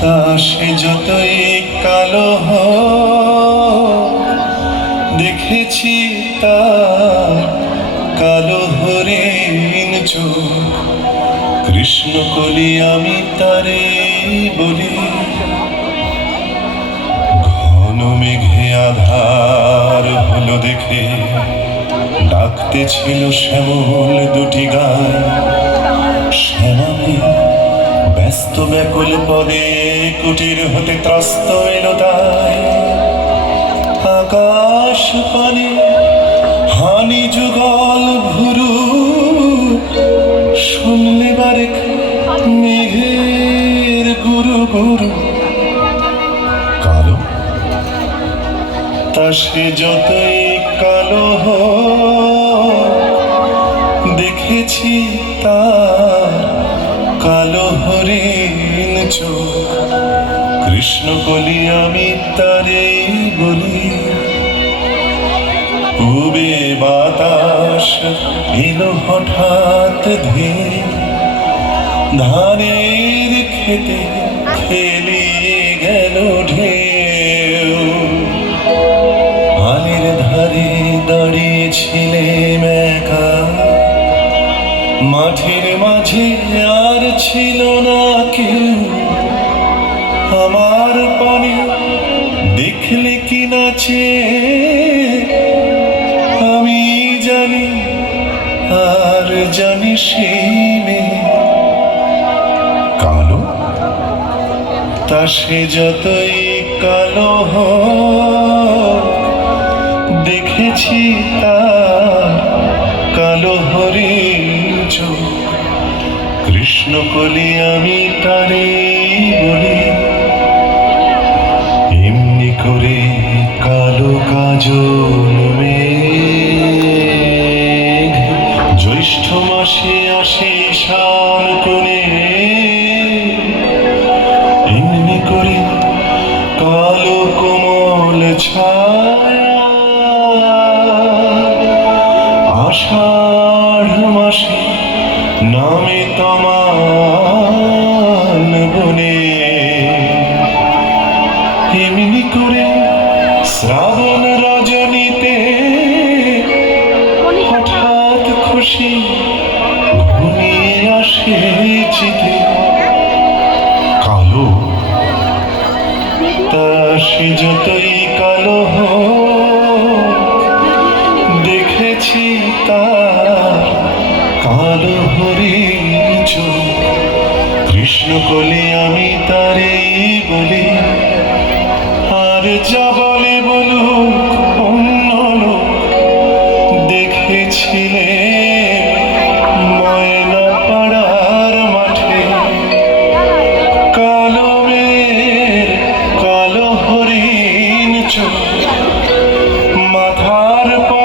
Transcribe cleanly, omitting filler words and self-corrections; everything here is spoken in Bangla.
তা সে যতই কালো দেখেছি তার কালো হরিণ চোখ। কৃষ্ণ কলি আমি তারে বলি। ঘন মেঘে আধার হলো দেখে ডাকতেছিল শ্যামল দুটি গান। শ্যামামে ব্যস্ত ব্যাকুল পদে কুটির হতে ত্রস্ত এলো তাই। আকাশ পানে হানি যুগল ভুরু শুনলে বারেক মেঘের গুরু গুরু। কালো তা সে যতই কালো দেখেছি তার কালো হরিণ চোখ। কৃষ্ণ কলি আমি তারে বলি। পূবে বাতাস এলো হঠাৎ ধেয়ে ধানের খেতে খেলিয়ে গেল ঢেউ। আলের ধারে দাঁড়িয়েছিলেম একা, মাঠের মাঝে আর ছিল না কেউ। আমার পানে দেখলে কি নাচে আমি জানি, আর জানি সেই মেয়ে। কালো তা সে যতই কালো দেখেছি তার কালো হরিণ চোখ। কৃষ্ণ কলি আমি তারে বলি। এমনি করে কালো কাজল মেঘ জ্যৈষ্ঠ মাসে আসে শান কোণে। এমনি করে কালো কোমল ছায়া আষাঢ় মাসে নামে তমান বনে। এমনি করে শ্রাবণ রজনীতে হঠাৎ খুশি ঘুমিয়ে আসে চিতে। কালো তা সে যতই কালো দেখেছি তার কালো হরিণ চোখ। কৃষ্ণ কলি আমি তারে বলি। আর যা বলে